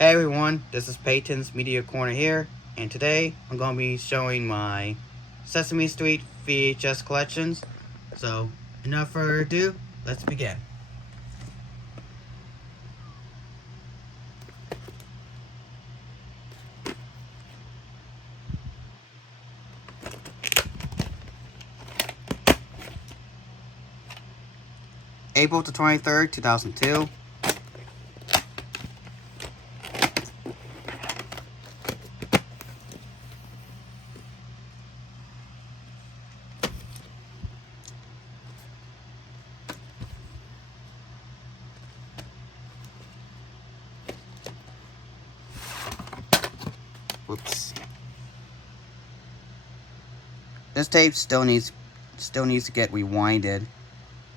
Hey everyone, this is Peyton's Media Corner here, and today I'm going to be showing my Sesame Street VHS collections. So, enough further ado, let's begin. April the 23rd, 2002. Whoops. This tape still needs to get rewinded.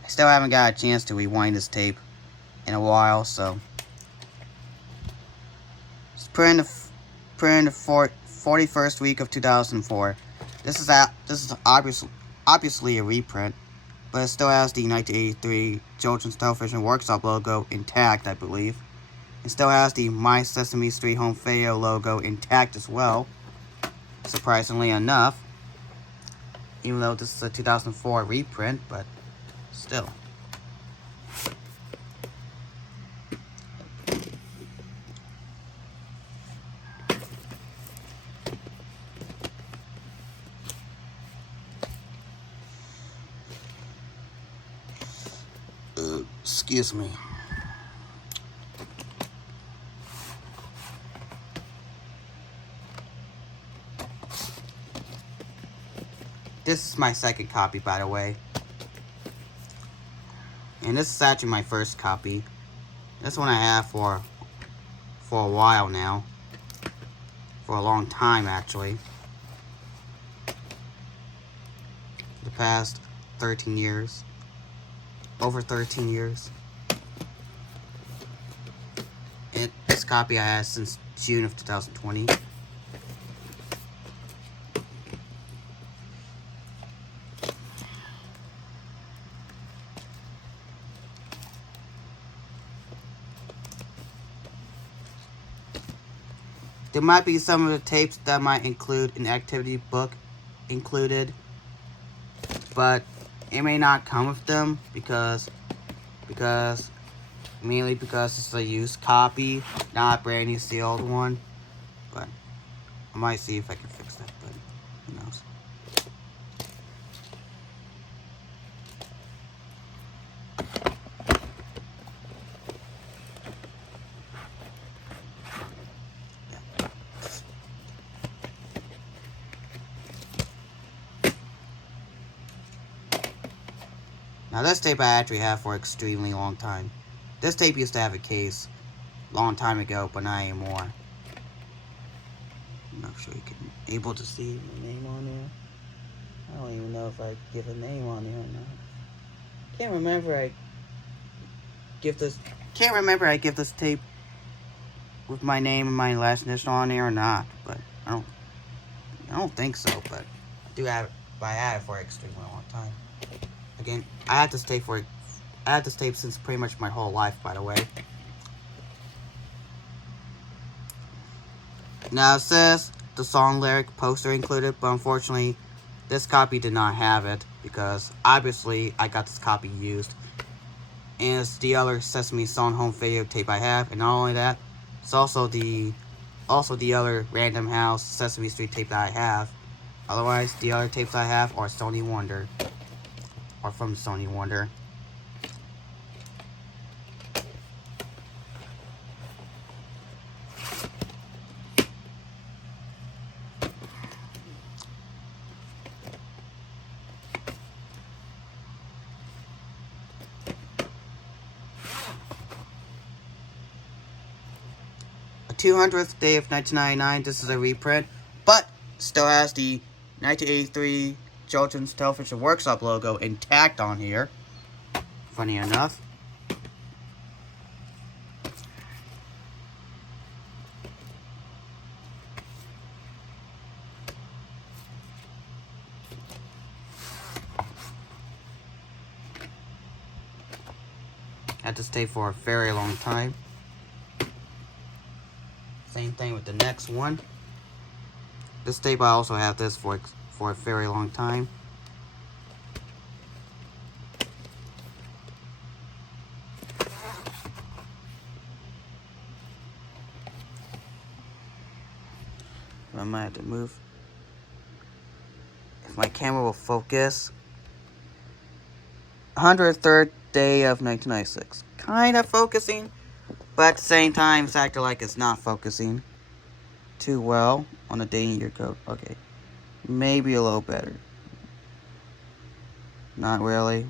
I still haven't got a chance to rewind this tape in a while, so it's put in the 41st week of 2004. This is obviously a reprint, but it still has the 1983 Children's Television Workshop logo intact, I believe. It still has the My Sesame Street Home Video logo intact as well, surprisingly enough. Even though this is a 2004 reprint, but still. Excuse me. This is my second copy, by the way. And this is actually my first copy. This one I have for a while now. For a long time, actually. The past 13 years. Over 13 years. And this copy I had since June of 2020. There might be some of the tapes that might include an activity book included, but it may not come with them mainly because it's a used copy, not a brand new sealed one. But I might see if I can fix that, but who knows. Now this tape I actually have for an extremely long time. This tape used to have a case a long time ago, but not anymore. I'm not sure you can able to see my name on there. I don't even know if I give a name on there or not. Can't remember I give this tape with my name and my last initial on there or not, but I don't think so, but I do have it, but I had it for an extremely long time. Again, I had this tape since pretty much my whole life, by the way. Now it says the song lyric poster included, but unfortunately this copy did not have it because obviously I got this copy used. And it's the other Sesame Song home video tape I have, and not only that, it's also the other Random House Sesame Street tape that I have. Otherwise, the other tapes I have are Sony Wonder. Or from Sony Wonder. A 200th day of 1999, this is a reprint, but still has the 1983 Children's Television Workshop logo intact on here. Funny enough. I had to stay for a very long time. Same thing with the next one. This tape, I also have this for a very long time. I might have to move. If my camera will focus. 103rd day of 1996. Kind of focusing, but at the same time, it's acting like it's not focusing too well on the day and year code. Okay, maybe a little better. Not really.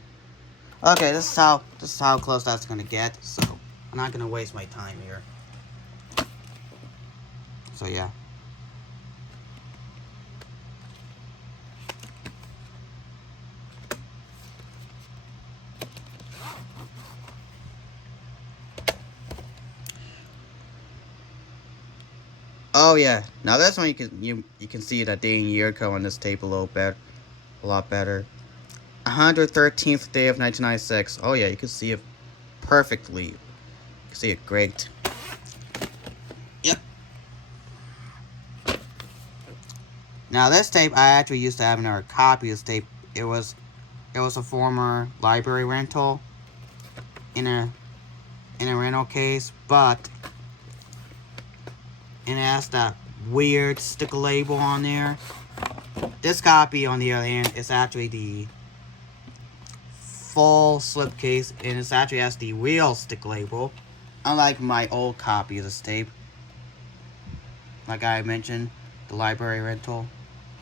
Okay, this is how close that's gonna get. So I'm not gonna waste my time here. So yeah. Oh yeah. Now this one you can see the day and year code on this tape a lot better. 113th day of 1996. Oh yeah, you can see it perfectly. You can see it great. Yep. Now this tape, I actually used to have another copy of this tape. It was a former library rental in a rental case, but and it has that weird sticker label on there. This copy, on the other hand, is actually the full slipcase, and it actually has the real sticker label, unlike my old copy of this tape. Like I mentioned, the library rental,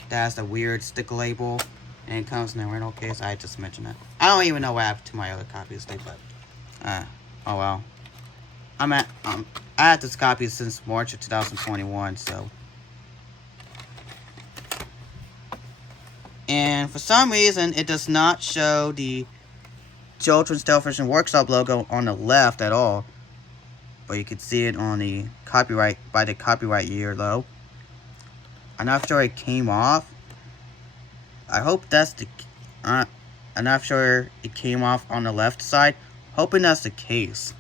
that has the weird sticker label, and it comes in a rental case. I just mentioned that. I don't even know what happened to my other copy of this tape, but oh well. I had this copy since March of 2021, so. And for some reason, it does not show the Children's Television Workshop logo on the left at all. But you can see it on the copyright, by the copyright year though. I'm not sure it came off. I hope that's the, I'm not sure it came off on the left side. Hoping that's the case.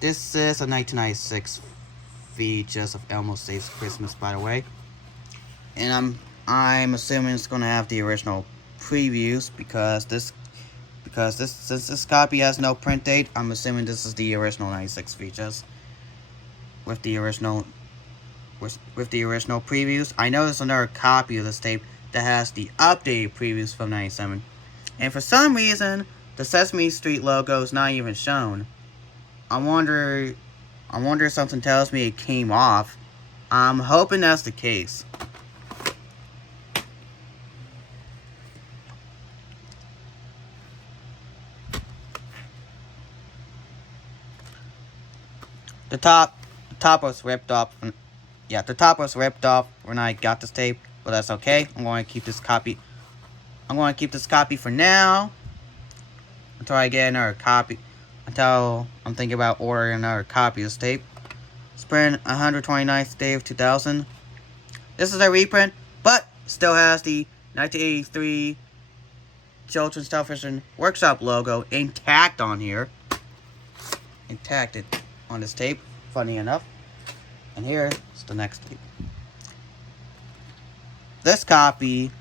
This is a 1996 VHS of Elmo Saves Christmas, by the way, and I'm assuming it's gonna have the original previews because since this copy has no print date, I'm assuming this is the original 96 VHS with the original previews. I know there's another copy of this tape that has the updated previews from 97, and for some reason the Sesame Street logo is not even shown. I wonder if something tells me it came off. I'm hoping that's the case. The top was ripped off. Yeah, the top was ripped off when I got this tape, but that's okay. I'm going to keep this copy. I'm going to keep this copy for now until I get another copy. Until I'm thinking about ordering another copy of this tape. Spring 129th day of 2000. This is a reprint, but still has the 1983 Children's Television Workshop logo intact on here. Intact on this tape, funny enough. And here's the next tape. This copy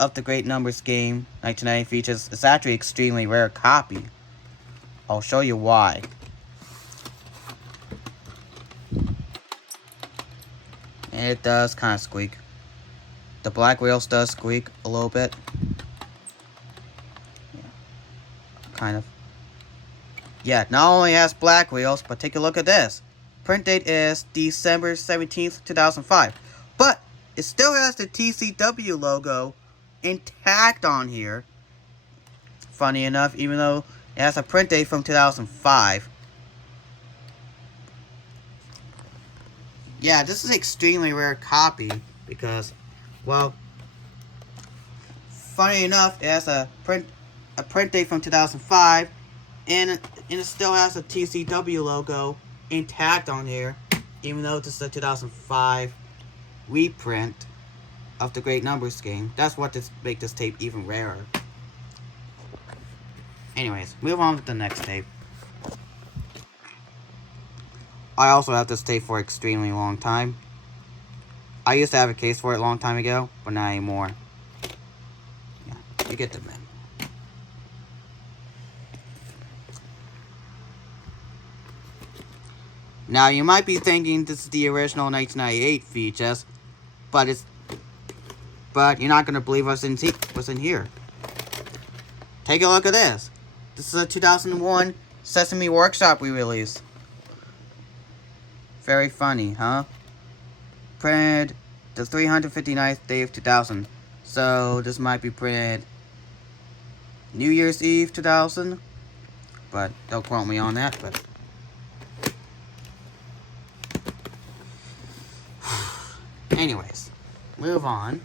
of the Great Numbers Game 1990 features is actually an extremely rare copy. I'll show you why. And it does kind of squeak. The black wheels does squeak a little bit. Yeah, kind of. Yeah, not only has black wheels, but take a look at this. Print date is December 17th, 2005. But it still has the TCW logo intact on here. Funny enough, even though it has a print date from 2005. Yeah, this is an extremely rare copy because, well, funny enough, it has a print date from 2005, and it still has a TCW logo intact on here, even though this is a 2005 reprint. of the great numbers game. That's what make this tape even rarer. Anyways, move on to the next tape. I also have this tape for an extremely long time. I used to have a case for it a long time ago, but not anymore. Yeah, you get the memo. Now, you might be thinking this is the original 1998 VHS, but you're not going to believe what's in here. Take a look at this. This is a 2001 Sesame Workshop re-release. Very funny, huh? Printed the 359th day of 2000. So, this might be printed New Year's Eve 2000. But, don't quote me on that, but... Anyways, move on.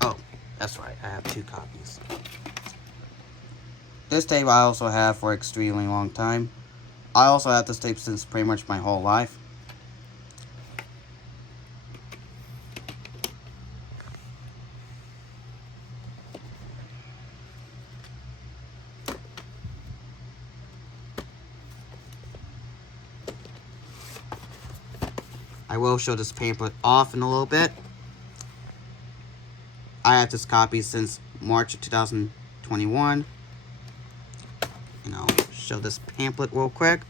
Oh, that's right, I have 2 copies. This tape I also have for an extremely long time. I also have this tape since pretty much my whole life. I will show this pamphlet off in a little bit. I have this copy since March of 2021. And I'll show this pamphlet real quick.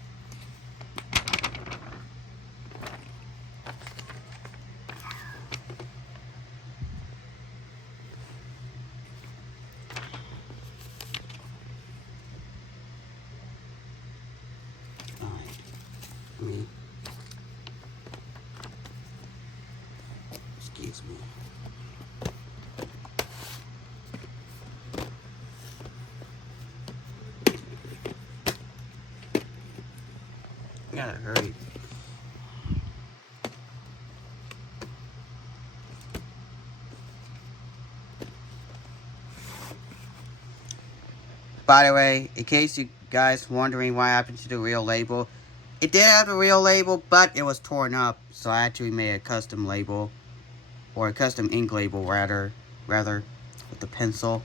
Excuse me. I gotta hurry. By the way, in case you guys wondering what happened to the real label, it did have a real label, but it was torn up, so I actually made a custom label, or a custom ink label rather, with the pencil.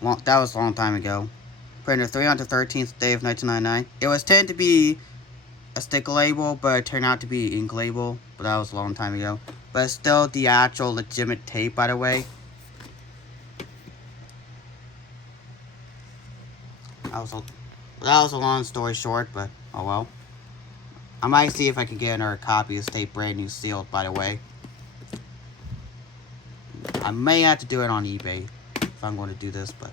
That was a long time ago. Printed 313th day of 1999. It was intended to be a sticker label, but it turned out to be an ink label, but that was a long time ago. But it's still the actual legitimate tape, by the way. That was a long story short, but oh well. I might see if I can get another copy of this tape brand new sealed, by the way. I may have to do it on eBay if I'm going to do this, but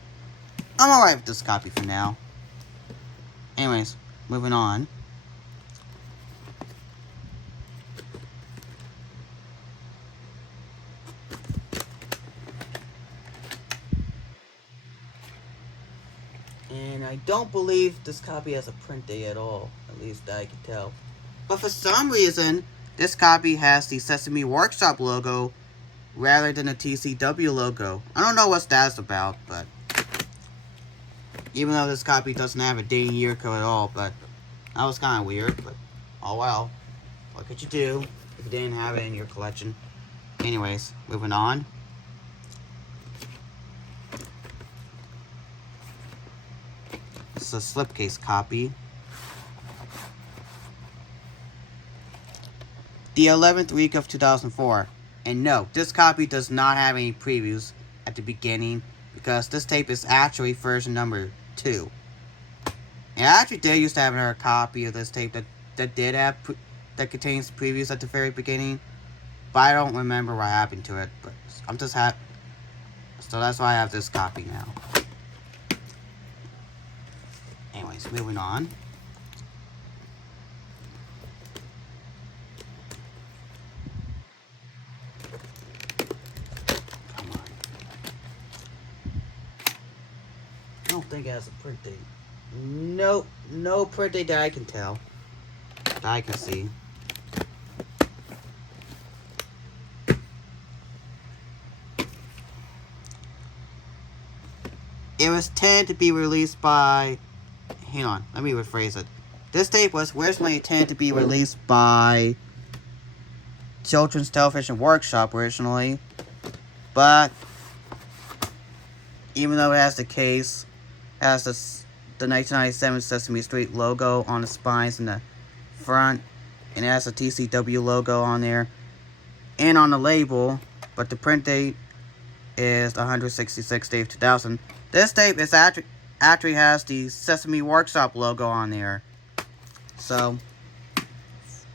I'm alright with this copy for now. Anyways, moving on. And I don't believe this copy has a print date at all, at least I can tell. But for some reason, this copy has the Sesame Workshop logo rather than the TCW logo. I don't know what that's about, but even though this copy doesn't have a date and year code at all, but that was kind of weird, but oh well. What could you do if you didn't have it in your collection? Anyways, moving on. This is a slipcase copy. The 11th week of 2004. And no, this copy does not have any previews at the beginning, because this tape is actually version number 2. And I actually did used to have another copy of this tape that contains previews at the very beginning, but I don't remember what happened to it. But I'm just so that's why I have this copy now. Anyways, moving on. Come on. I don't think it has a print date. No, no print date that I can tell. That I can see. It was intended to be released by... Hang on, let me rephrase it. This tape was originally intended to be released by Children's Television Workshop originally, but even though it has has the 1997 Sesame Street logo on the spines in the front, and it has a TCW logo on there and on the label, but the print date is 166th day of 2000. This tape is actually has the Sesame Workshop logo on there, so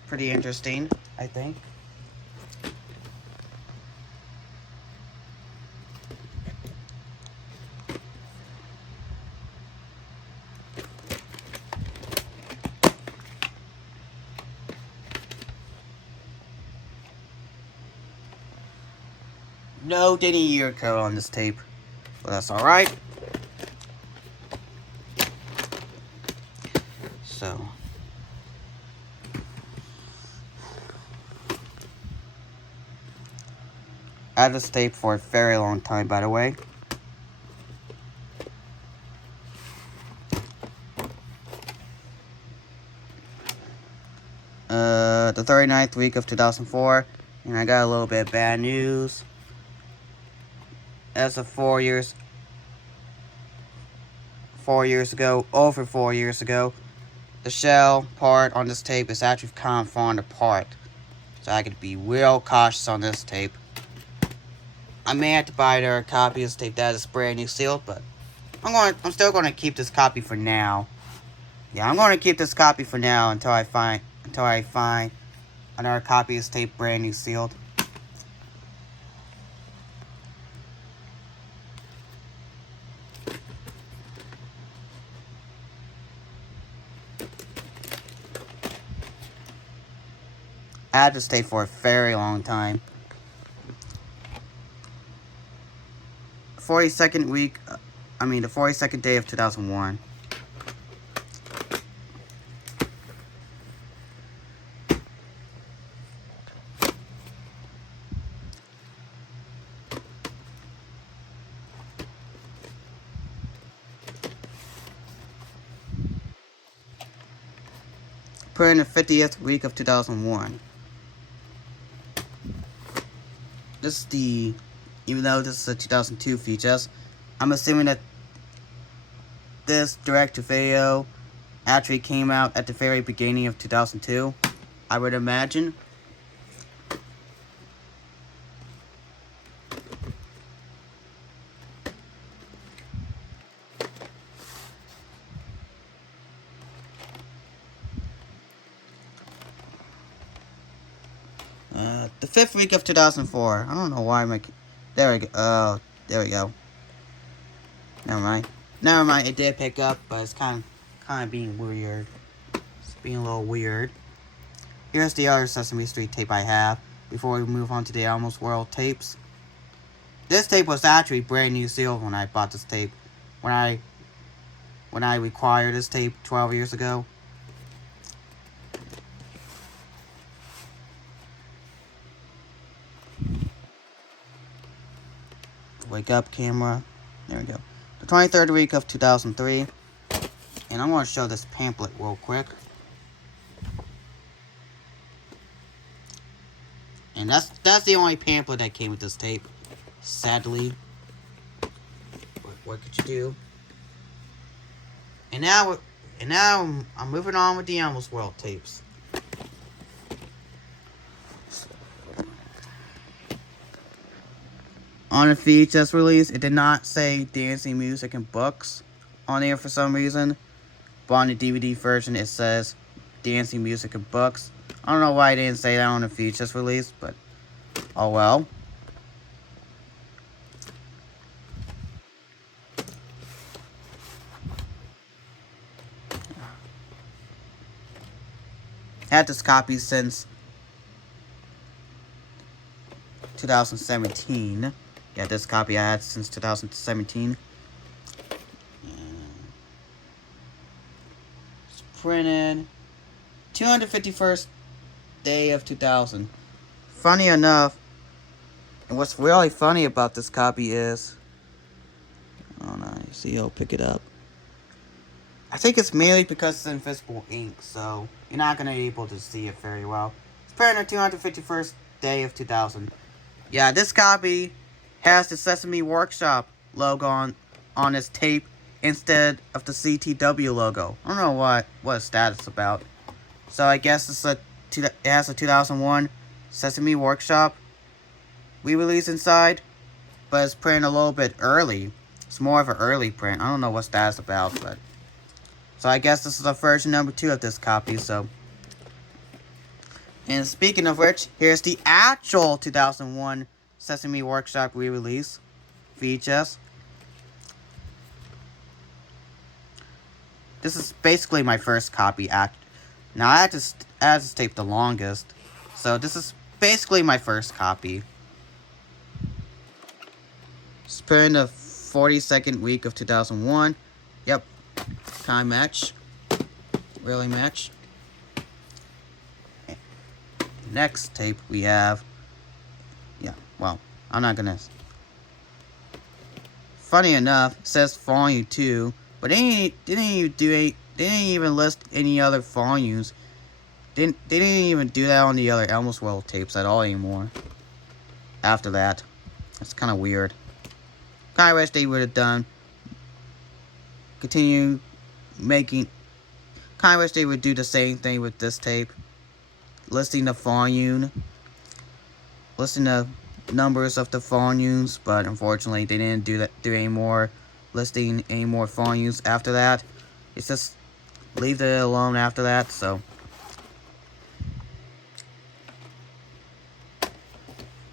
pretty interesting, I think. No dating year code on this tape, but that's alright. So, I had this tape for a very long time, by the way. The 39th week of 2004, and I got a little bit of bad news. As of 4 years ago, over 4 years ago, the shell part on this tape is actually kind of falling apart. So I could be real cautious on this tape. I may have to buy another copy of this tape that is brand new sealed, but I'm still gonna keep this copy for now. Yeah, I'm gonna keep this copy for now until I find another copy of this tape brand new sealed. I had this tape for a very long time. the 42nd day of 2001. Put in the 50th week of 2001. This is even though this is a 2002 VHS, I'm assuming that this direct-to-video actually came out at the very beginning of 2002, I would imagine. The 5th week of 2004. I don't know why there we go. Oh, there we go. Never mind. It did pick up, but it's kind of being weird. It's being a little weird. Here's the other Sesame Street tape I have before we move on to the Elmo's World tapes. This tape was actually brand new sealed when I bought this tape. When I acquired this tape 12 years ago. Wake up camera. There we go. The 23rd week of 2003. And I'm going to show this pamphlet real quick. And that's the only pamphlet that came with this tape. Sadly. But what could you do? And now I'm moving on with the Elmo's World tapes. On the VHS release, it did not say dancing music and books on there for some reason. But on the DVD version, it says dancing music and books. I don't know why I didn't say that on the VHS release, but oh well. I had this copy since 2017. Yeah, this copy I had since 2017. printed 251st day of 2000. Funny enough, and what's really funny about this copy is, oh no, you see, I'll pick it up. I think it's mainly because it's invisible ink, so you're not gonna be able to see it very well. It's printed 251st day of 2000. Yeah, this copy has the Sesame Workshop logo on its tape instead of the CTW logo. I don't know what that's about. So I guess it has a 2001 Sesame Workshop re-release inside, but it's printed a little bit early. It's more of an early print. I don't know what that's about, but so I guess this is a version number 2 of this copy. So, and speaking of which, here's the actual 2001 Sesame Workshop re-release VHS. This is basically my first copy. Now I had this tape the longest, so this is basically my first copy. It's put in the 42nd week of 2001. Yep, time match. Really match. Next tape we have. Yeah, well, I'm not gonna. Funny enough, it says volume 2, but they didn't even list any other volumes. They didn't even do that on the other Elmo's World tapes at all anymore. After that, that's kind of weird. Kind of wish they would have done. Continue making. Kind of wish they would do the same thing with this tape, listing the volume, listing the numbers of the volumes, but unfortunately they didn't do any more listing any more volumes after that. It's just leave it alone after that. So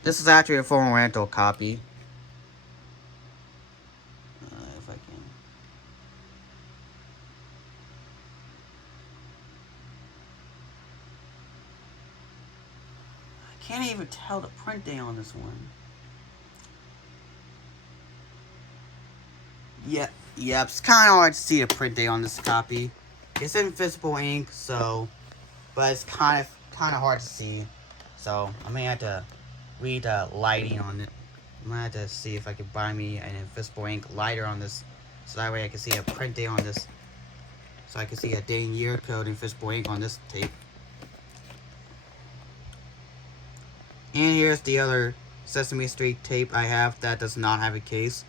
this is actually a full rental copy. If I can. I can't even tell the print date on this one. Yep, it's kind of hard to see the print date on this copy. It's invisible ink, so, but it's kind of hard to see. So I may have to read the lighting on it. I'm gonna have to see if I can buy me an invisible ink lighter on this, so that way I can see a print date on this. So I can see a day and year code invisible ink on this tape. And here's the other Sesame Street tape I have that does not have a case.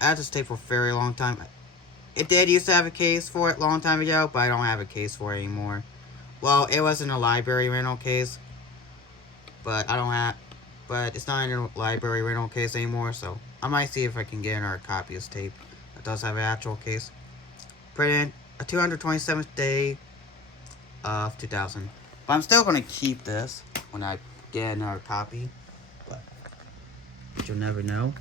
I had this tape for a very long time. It did used to have a case for it a long time ago, but I don't have a case for it anymore. Well, it was in a library rental case, but but it's not in a library rental case anymore, so I might see if I can get another copy of this tape that does have an actual case. Printed a 227th day of 2000. But I'm still going to keep this when I get another copy, but you'll never know.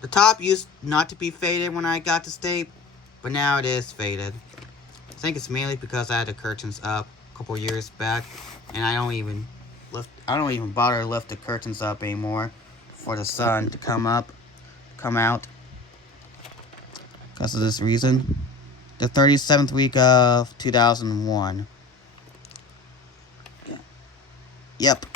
The top used not to be faded when I got this tape, but now it is faded. I think it's mainly because I had the curtains up a couple years back, and I don't even bother to lift the curtains up anymore for the sun to come out. Because of this reason. The 37th week of 2001. Yep.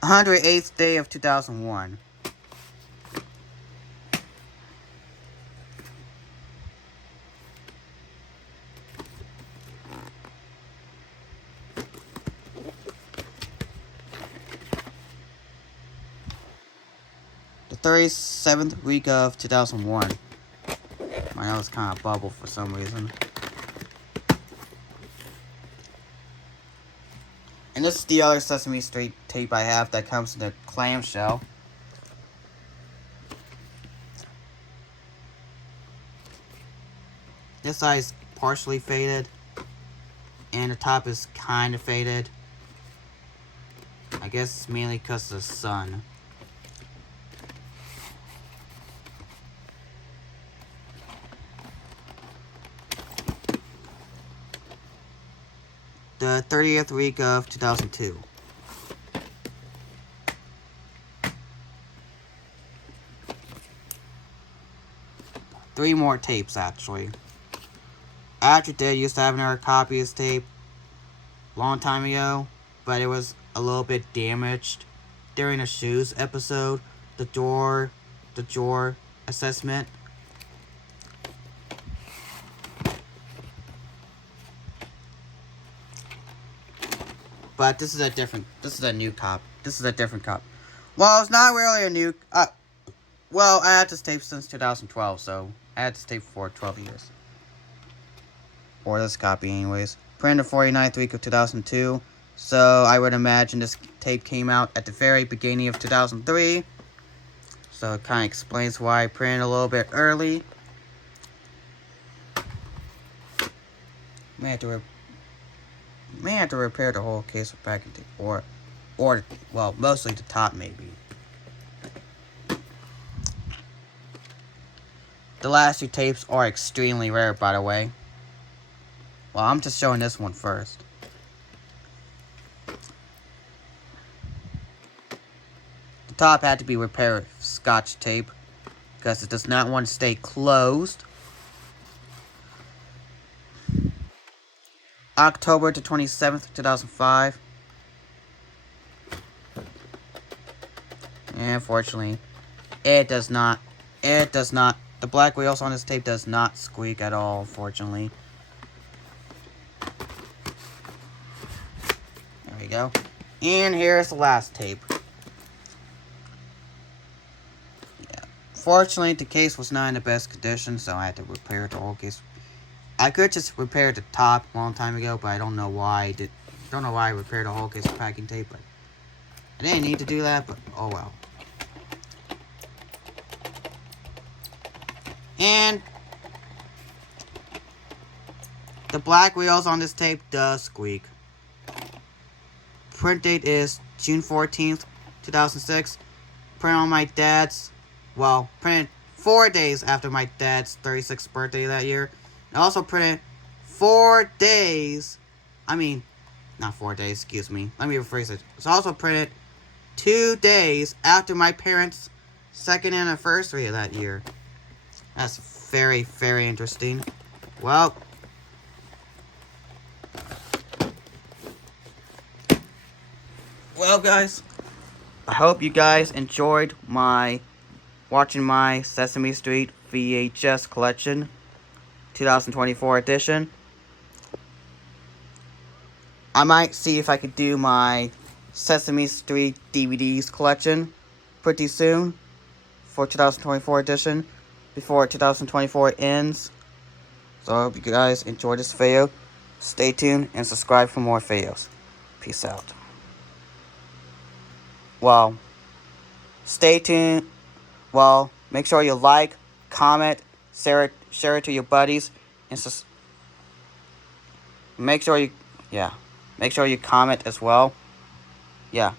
The 108th day of 2001. The 37th week of 2001. My nose kind of bubbled for some reason. And this is the other Sesame Street tape I have that comes in a clamshell. This side is partially faded, and the top is kind of faded. I guess it's mainly because of the sun. The 30th week of 2002. Three more tapes, actually. After that, used to have another copy of this tape a long time ago, but it was a little bit damaged during a shoes episode, the drawer assessment. But this is a new cop. This is a different cop. Well, it's not really a new, well, I had this tape since 2012, so I had this tape for 12 years. Or this copy, anyways. Printed the 49th week of 2002, so I would imagine this tape came out at the very beginning of 2003. So it kind of explains why I printed a little bit early. May have to repair the whole case of packing tape, or, well, mostly the top, maybe. The last two tapes are extremely rare, by the way. Well, I'm just showing this one first. The top had to be repaired with Scotch tape because it does not want to stay closed. October the 27th, 2005. And unfortunately, it does not. The black wheels on this tape does not squeak at all, unfortunately. There we go. And here's the last tape. Yeah. Fortunately, the case was not in the best condition, so I had to repair the whole case. I could just repair the top a long time ago, but I don't know why I repaired the whole case of packing tape, but I didn't need to do that, but oh well. And the black wheels on this tape does squeak. Print date is June 14th, 2006. Print on my dad's, well, printed 4 days after my dad's 36th birthday that year. And also printed 4 days, not 4 days, excuse me. Let me rephrase it. It's also printed 2 days after my parents' second anniversary of that year. That's very, very interesting. Well, guys, I hope you guys enjoyed watching my Sesame Street VHS collection, 2024 edition. I might see if I could do my Sesame Street DVDs collection pretty soon for 2024 edition, before 2024 ends. So I hope you guys enjoyed this video. Stay tuned and subscribe for more videos. Peace out. Well, stay tuned. Well, make sure you like, comment, share it to your buddies, and make sure you comment as well. Yeah,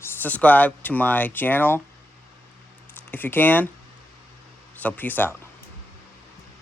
subscribe to my channel if you can. So peace out.